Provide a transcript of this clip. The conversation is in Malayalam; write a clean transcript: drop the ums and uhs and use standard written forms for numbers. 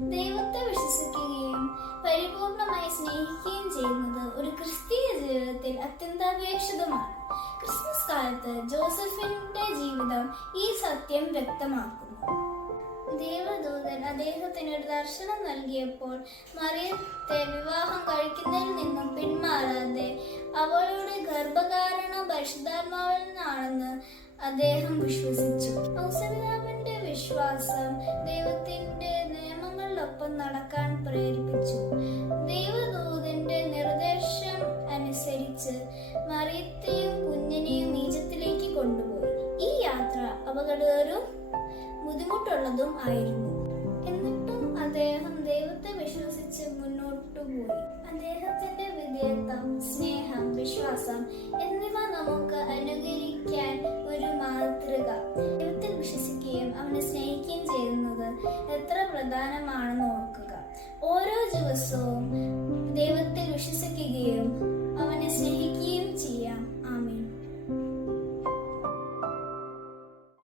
ദൈവത്തെ വിശ്വസിക്കുകയും പരിപൂർണമായി സ്നേഹിക്കുകയും ചെയ്യുന്നത് ഒരു ക്രിസ്തീയ ജീവിതത്തിൽ അത്യന്താപേക്ഷിതമാണ്. ക്രിസ്മസ് കാലത്ത് ജോസഫിന്റെ ജീവിതം ഈ സത്യം വ്യക്തമാക്കുന്നു. ദേവദൂതൻ അദ്ദേഹത്തിന് ഒരു ദർശനം നൽകിയപ്പോൾ മറിയത്തെ വിവാഹം കഴിക്കുന്നതിൽ നിന്നും പിന്മാറാതെ അവളുടെ ഗർഭകാരണം പരിശുദ്ധാത്മാവിൽ നിന്നാണെന്ന് അദ്ദേഹം വിശ്വസിച്ചു. ഔസേപിതാവിന്റെ വിശ്വാസം ദൈവത്തിന്റെ നിയമങ്ങളിലൊപ്പം നടക്കാൻ പ്രേരിപ്പിച്ചു. ദൈവദൂതന്റെ നിർദ്ദേശം അനുസരിച്ച് മറിയത്തെയും കുഞ്ഞിനെയും ഈജിപ്തിലേക്ക് കൊണ്ടുപോയി. ഈ യാത്ര അപകടകരവും ബുദ്ധിമുട്ടുള്ളതും ആയിരുന്നു. എന്നിട്ടും അദ്ദേഹം ദൈവത്തെ വിശ്വസിച്ച് മുന്നോട്ടു പോയി. അദ്ദേഹത്തിന്റെ വിധേയത്വം, സ്നേഹം, വിശ്വാസം എന്നിവ നമുക്ക് അനുകരിക്കാൻ ഒരു മാതൃക. ദൈവത്തിൽ വിശ്വസിക്കുകയും അവനെ സ്നേഹിക്കുകയും ചെയ്യുന്നത് എത്ര പ്രധാനമാണെന്ന് ഓർക്കുക. ഓരോ ദിവസവും